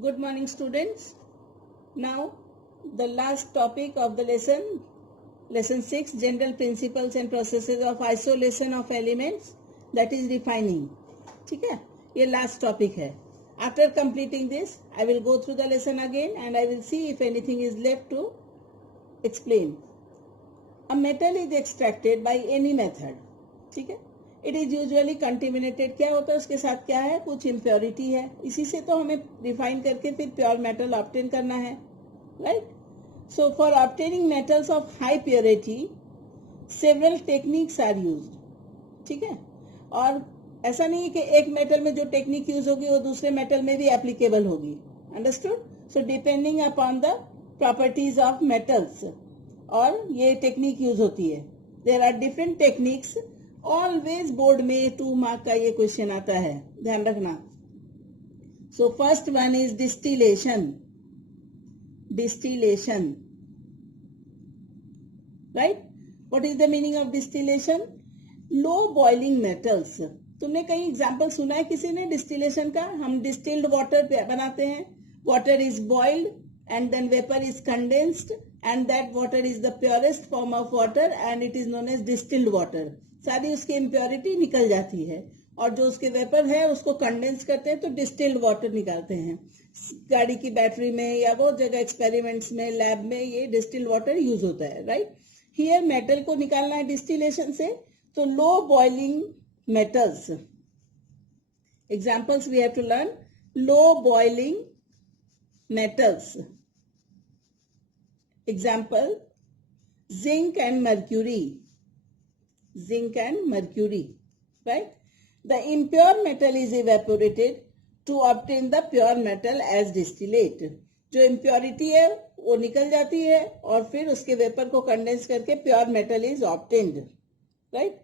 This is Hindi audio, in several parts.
Good morning, students. Now, the last topic of the lesson 6, general principles and processes of isolation of elements, that is refining. ठीक है, ये last topic है. After completing this, I will go through the lesson again and I will see if anything is left to explain. A metal is extracted by any method. ठीक है, इट इज यूजुअली कंटेमिनेटेड. क्या होता है उसके साथ, क्या है, कुछ इम्प्योरिटी है. इसी से तो हमें रिफाइन करके फिर प्योर मेटल ऑब्टेन करना है, right. So for obtaining metals of high purity several techniques are used. ठीक है, और ऐसा नहीं है कि एक मेटल में जो टेक्निक यूज होगी वो दूसरे मेटल में भी एप्लीकेबल होगी. Understood. So depending upon the properties of metals और ये टेक्निक यूज होती है. There are different techniques. Always board में 2 मार्क का ये क्वेश्चन आता है, ध्यान रखना. So first one is distillation. Distillation, right. What is the meaning of distillation? Low boiling metals. तुमने कहीं एग्जाम्पल सुना है किसी ने डिस्टिलेशन का? हम डिस्टिल्ड वाटर बनाते हैं. Water is boiled and then vapor is condensed and that water is the purest form of water and it is known as distilled water. सारी उसकी इम्प्योरिटी निकल जाती है और जो उसके वेपर है उसको कंडेंस करते हैं तो डिस्टिल्ड वाटर निकालते हैं. गाड़ी की बैटरी में या वो जगह एक्सपेरिमेंट्स में, लैब में ये डिस्टिल्ड वाटर यूज होता है, राइट. हियर मेटल को निकालना है डिस्टिलेशन से, तो low boiling metals. Examples we have to learn. Low boiling metals. Example, zinc and mercury. Zinc and mercury, right. The impure metal is evaporated to obtain the pure metal as distillate. जो impurity है वो निकल जाती है और फिर उसके वेपर को कंडेंस करके pure metal is obtained, right.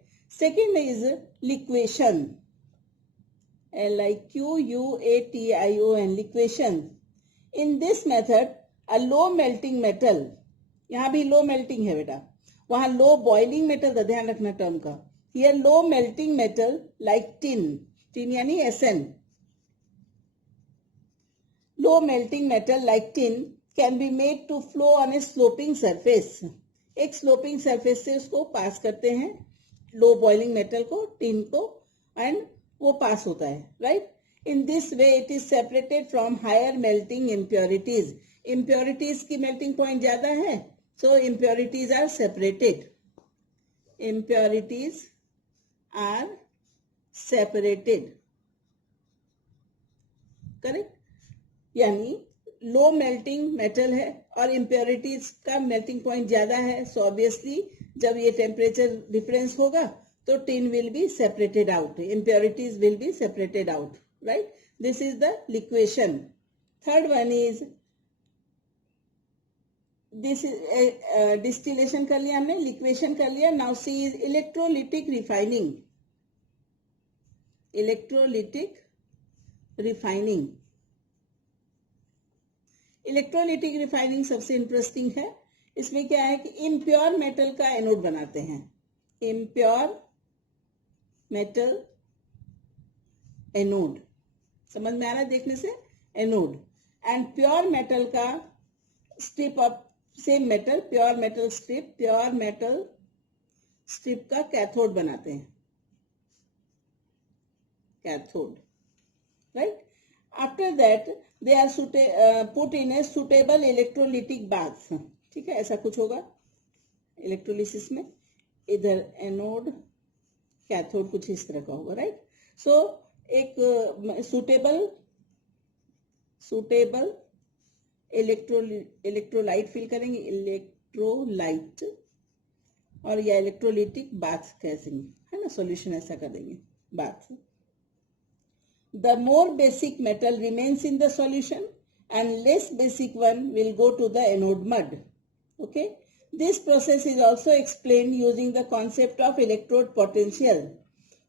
Second is liquation. Liquation. Liquation. In this method, a low melting metal, यहाँ भी low melting है बेटा, वहां low boiling metal का ध्यान रखना टर्म का. Here low melting metal like tin. tin यानी SN. Low melting metal like tin can be made to flow on a sloping surface. एक sloping surface से उसको पास करते हैं low boiling metal को, tin को, and वो पास होता है, right. In this way, it is separated from higher melting impurities. Impurities की melting point ज्यादा है, so impurities are separated. Impurities are separated. Correct? यानी low melting metal है और impurities का melting point ज्यादा है, so obviously जब ये temperature difference होगा तो tin will be separated out. Impurities will be separated out. Right, this is the liquation. Third one is this is distillation कर लिया हमने, liquation कर लिया. Now see is electrolytic refining. Electrolytic refining. Electrolytic refining सबसे इंटरेस्टिंग है. इसमें क्या है कि impure metal का एनोड बनाते हैं. Impure metal एनोड, समझ में आ रहा है देखने से, एनोड. एंड प्योर मेटल का strip of same metal, pure metal strip, pure metal strip का कैथोड बनाते हैं. Cathode, right. After that they are put in a suitable electrolytic bath. ठीक है, ऐसा कुछ होगा इलेक्ट्रोलिसिस में. इधर एनोड, कैथोड कुछ इस तरह का होगा, राइट. सो एक सुटेबल इलेक्ट्रोलाइट फिल करेंगे, इलेक्ट्रोलाइट, और या इलेक्ट्रोलिटिक बाथ कहेंगे, है ना, सॉल्यूशन ऐसा कर देंगे, bath. The more basic metal remains in the solution and less basic one will go to the anode mud. Okay, this process is also explained using the concept of electrode potential,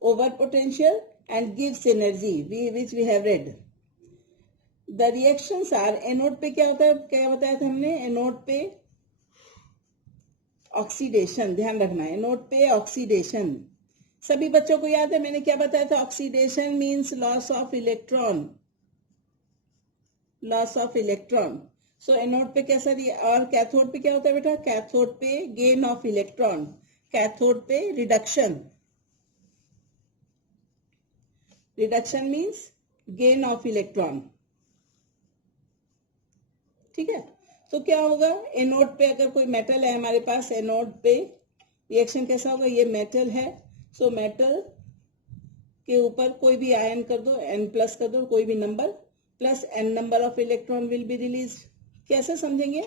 over potential and gives energy, which we have read. The reactions are, anode पे क्या होता है, क्या बताया था हमने, एनोड पे ऑक्सीडेशन. ध्यान रखना, एनोड पे ऑक्सीडेशन. सभी बच्चों को याद है मैंने क्या बताया था? Oxidation means loss of electron. Loss of electron. So anode पे कैसा दिया, और कैथोड पे क्या होता है बेटा, कैथोड पे गेन ऑफ इलेक्ट्रॉन, कैथोड पे reduction. Reduction means gain of electron. ठीक है. तो क्या होगा, एनोड पे अगर कोई मेटल है हमारे पास, एनोड पे रिएक्शन कैसा होगा, ये मेटल है. सो मेटल के ऊपर कोई भी आयन कर दो, n प्लस कर दो, कोई भी number, plus n number of electron will be release. कैसे समझेंगे,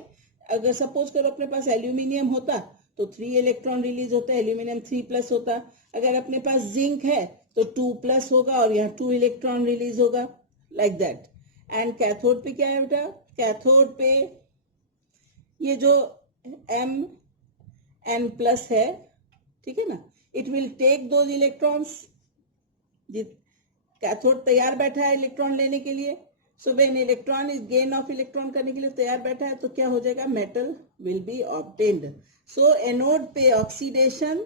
अगर सपोज करो अपने पास एल्यूमिनियम होता तो 3 इलेक्ट्रॉन रिलीज होता है, एल्यूमिनियम 3 प्लस होता. अगर अपने पास जिंक है तो 2 प्लस होगा और यहाँ 2 इलेक्ट्रॉन रिलीज होगा, लाइक दैट. एंड कैथोड पे क्या है बेटा, कैथोड पे ये जो Mn प्लस है, ठीक है ना, it will take those electrons. Cathode तैयार बैठा है इलेक्ट्रॉन लेने के लिए. So when electron is gain of electron करने के लिए तैयार बैठा है, तो क्या हो जाएगा, metal will B obtained. So anode पे ऑक्सीडेशन,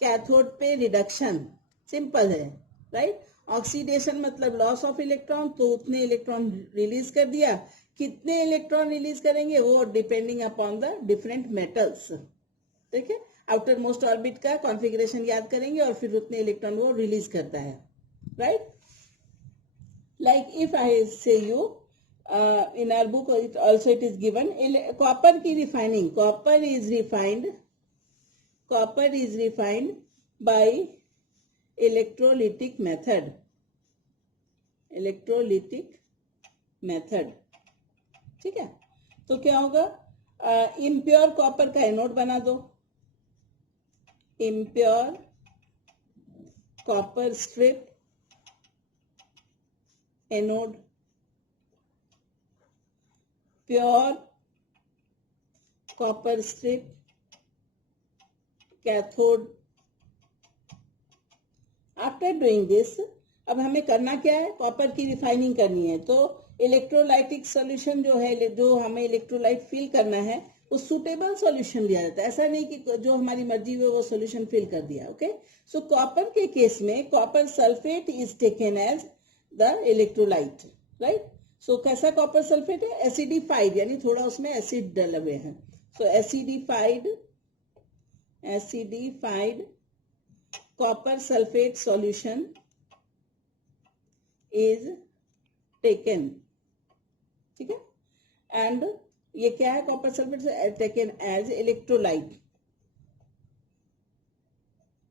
कैथोड पे रिडक्शन. सिंपल है, राइट. ऑक्सीडेशन मतलब लॉस ऑफ इलेक्ट्रॉन, तो उतने इलेक्ट्रॉन रिलीज कर दिया. कितने इलेक्ट्रॉन रिलीज करेंगे वो depending upon the different metals. ठीक है, आउटर मोस्ट ऑर्बिट का कॉन्फ़िगरेशन याद करेंगे और फिर उतने इलेक्ट्रॉन वो रिलीज करता है, right. Like if I say you in our book also it is given, copper की refining. Copper is refined by electrolytic method. ठीक है. तो क्या होगा, इम्प्योर कॉपर का एनोड बना दो. Impure copper strip anode, pure copper strip cathode. After doing this, अब हमें करना क्या है, कॉपर की रिफाइनिंग करनी है. तो इलेक्ट्रोलाइटिक सॉल्यूशन जो है, जो हमें इलेक्ट्रोलाइट फिल करना है, वो सुटेबल सॉल्यूशन लिया जाता है. ऐसा नहीं कि जो हमारी मर्जी हुई वो सॉल्यूशन फिल कर दिया. ओके. सो कॉपर के केस में copper sulphate is taken as the electrolyte, right. So कैसा कॉपर सल्फेट है, एसिडिफाइड, यानी थोड़ा उसमें एसिड डले हुए हैं. So acidified copper sulphate solution is taken. ठीक है. एंड ये क्या है, copper sulphate taken as electrolyte.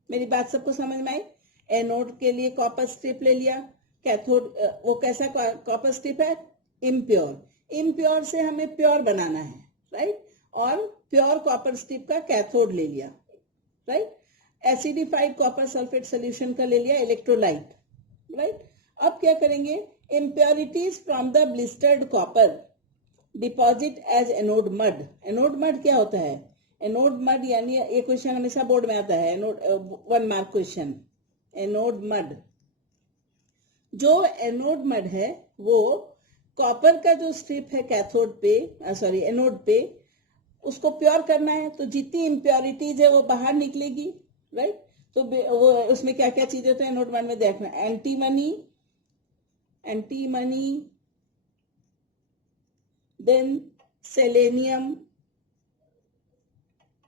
मेरी बात सबको समझ में आई. एनोड के लिए कॉपर स्ट्रिप ले लिया, कैथोड वो कैसा कॉपर स्ट्रिप है, इम्प्योर से हमें प्योर बनाना है, राइट. और प्योर कॉपर स्ट्रिप का कैथोड ले लिया, right. Acidified copper sulphate solution का ले लिया इलेक्ट्रोलाइट, राइट. अब क्या करेंगे, impurities from the blistered copper deposit as anode mud. Anode mud क्या होता है, एनोड मड यानी ये क्वेश्चन हमेशा बोर्ड में आता है, anode 1 mark question. Anode mud, जो एनोड मड है वो कॉपर का जो स्ट्रिप है कैथोड पे, सॉरी एनोड पे, उसको प्योर करना है. तो जितनी इम्प्योरिटीज है वो बाहर निकलेगी, राइट. तो वो उसमें क्या क्या चीजें तो एनोड मड में देखना, antimony, then selenium,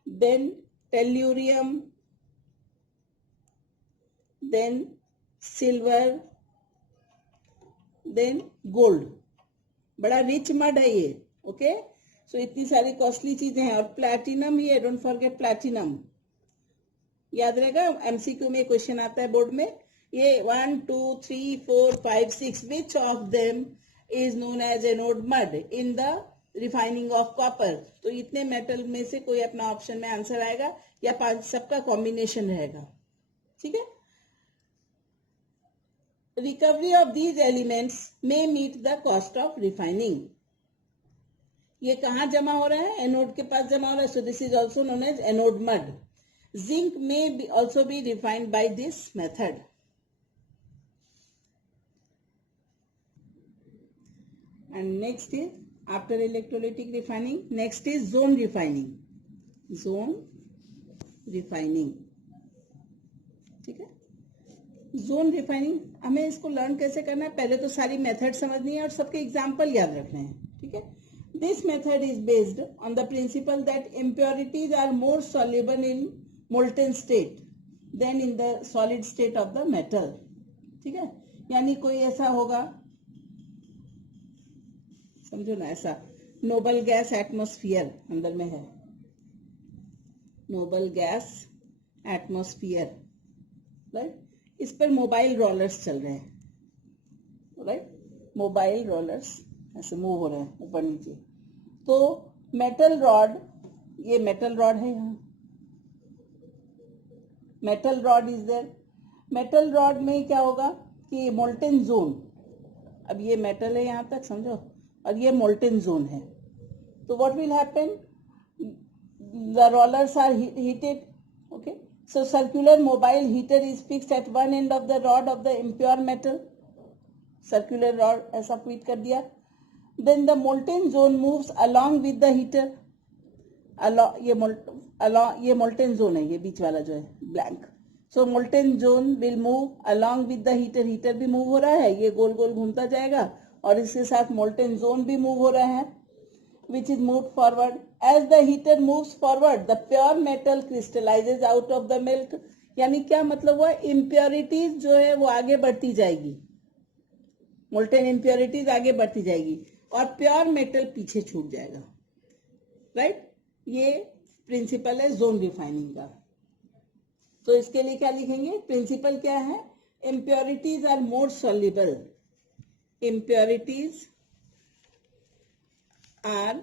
then tellurium, then silver, then gold. बड़ा रिच मड है ये. ओके. सो इतनी सारी कॉस्टली चीजें हैं. और प्लैटिनम ही है, डोंट फॉरगेट प्लैटिनम. याद रहेगा, एमसीक्यू में क्वेश्चन आता है बोर्ड में. ये 1 2 3 4 5 6 which of them is known as anode mud in the refining of copper. तो इतने मेटल में से कोई अपना ऑप्शन में आंसर आएगा या 5 सबका कॉम्बिनेशन रहेगा. ठीक है. Recovery of these elements may meet the cost of refining. ये कहाँ जमा हो रहा है, एनोड के पास जमा हो रहा है. So this is also known as anode mud. Zinc may also be refined by this method. And next is, after electrolytic refining, next is zone refining. ठीक है. जोन रिफाइनिंग हमें इसको लर्न कैसे करना है, पहले तो सारी मेथड समझनी है और सबके एग्जाम्पल याद रखने हैं, ठीक है। This method is based on the principle that impurities are more soluble in molten state than in the solid state of the metal, ठीक है। यानी कोई ऐसा होगा, समझो ना, ऐसा नोबल गैस एटमॉस्फेयर अंदर में है, नोबल गैस एटमॉस्फेयर, राइट। इस पर मोबाइल रोलर्स चल रहे हैं, राइट। मोबाइल रोलर्स ऐसे मूव हो रहे हैं ऊपर नीचे। तो मेटल रॉड, ये मेटल रॉड है, यहाँ metal rod is there. Metal rod में क्या होगा कि मोल्टेन जोन, अब ये मेटल है यहाँ तक समझो, और ये मोल्टेन जोन है। तो what will happen, the rollers are heated, okay. So circular mobile heater is fixed at one end of the rod of the impure metal, circular rod ऐसा फिट कर दिया। Then the molten zone moves along with the heater, ये molten zone है, ये बीच वाला जो है blank। So molten zone will move along with the heater, heater भी move हो रहा है, ये गोल गोल घूमता जाएगा, और इसके साथ molten zone भी move हो रहा है, which is moved forward. As the heater moves forward, the pure metal crystallizes out of the melt. यानी क्या मतलब हुआ, impurities जो है वो आगे बढ़ती जाएगी, molten impurities आगे बढ़ती जाएगी और प्योर मेटल पीछे छूट जाएगा, राइट। ये प्रिंसिपल है जोन रिफाइनिंग का। तो इसके लिए क्या लिखेंगे, प्रिंसिपल क्या है, impurities are more soluble, impurities are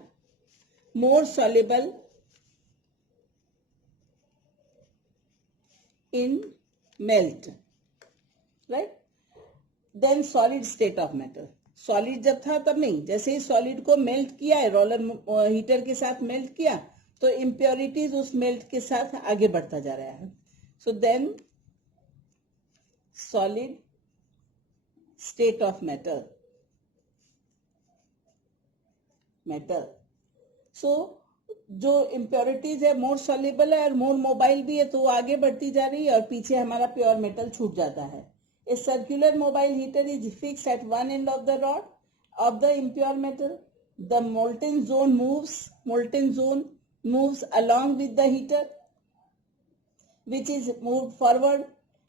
more soluble in melt, right, then solid state of metal। Solid जब था तब नहीं, जैसे ही सॉलिड को मेल्ट किया है, रोलर हीटर के साथ मेल्ट किया, तो इम्प्योरिटीज उस मेल्ट के साथ आगे बढ़ता जा रहा है। So then solid state of metal, so जो इम्प्योरिटीज है मोर सॉल्युबल है और मोर मोबाइल भी है, तो वो आगे बढ़ती जा रही है और पीछे हमारा प्योर मेटल छूट जाता है। A circular mobile heater is fix eight one end of the rod of the impure metal. The molten zone moves along with the heater which is moved forward.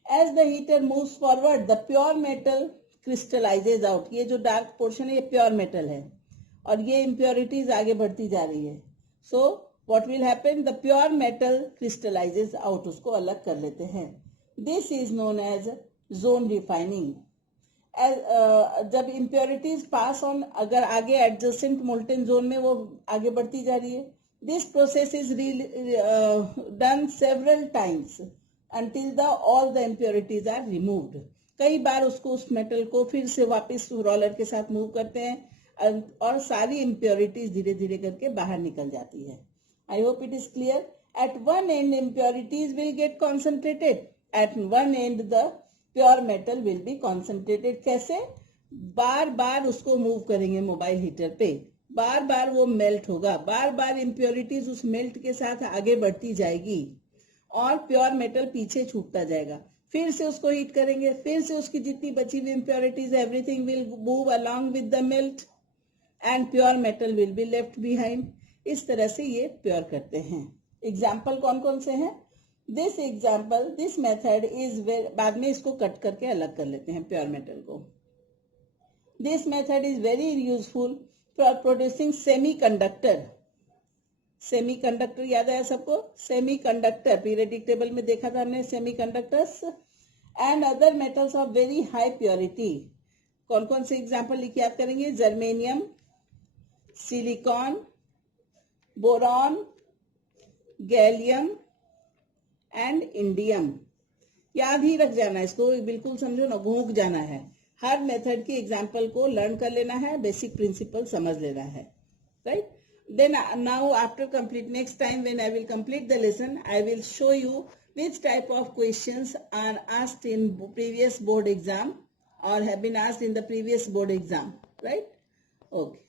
As the heater moves forward, the pure metal crystallizes out। ये जो डार्क पोर्शन है ये प्योर मेटल है और ये इम्प्योरिटीज आगे बढ़ती जा रही है। So what will happen, the pure metal crystallises out, उसको अलग कर लेते हैं। This is known as zone refining. जब इम्प्योरिटीज पास ऑन, अगर आगे एडजेसेंट मोल्टेन जोन में वो आगे बढ़ती जा रही है, this process is done several times until all the impurities are removed। कई बार उसको, उस मेटल को फिर से वापस रोलर के साथ मूव करते हैं और सारी इम्प्योरिटीज धीरे धीरे करके बाहर निकल जाती है। I hope it is clear. At one end impurities will get concentrated, at one end the pure metal will be concentrated. कैसे, बार बार उसको मूव करेंगे मोबाइल हीटर पे, बार बार वो मेल्ट होगा, बार बार इम्प्योरिटीज उस मेल्ट के साथ आगे बढ़ती जाएगी और प्योर मेटल पीछे छूटता जाएगा। फिर से उसको हीट करेंगे, फिर से उसकी जितनी बची हुई impurities, everything will move along with the melt and pure metal will be left behind. इस तरह से ये प्योर करते हैं। एग्जाम्पल कौन कौन से हैं, दिस मेथड इज, बाद में इसको कट करके अलग कर लेते हैं प्योर मेटल को। This method is very useful for producing semiconductor. Semiconductor याद आया सबको, सेमीकंडक्टर पीरियडिक टेबल में देखा था हमने, semiconductors and other metals of very high purity. कौन कौन से एग्जाम्पल लिख याद करेंगे, germanium, silicon, boron, gallium and indium. याद ही रख जाना, इसको बिल्कुल समझो ना, घूम जाना है। हर मेथड के एग्जाम्पल को लर्न कर लेना है, बेसिक प्रिंसिपल समझ लेना है, right. Then now after next time when I will complete the lesson, I will show you which type of questions are asked in previous board exam or have been asked in the previous board exam, right? Okay.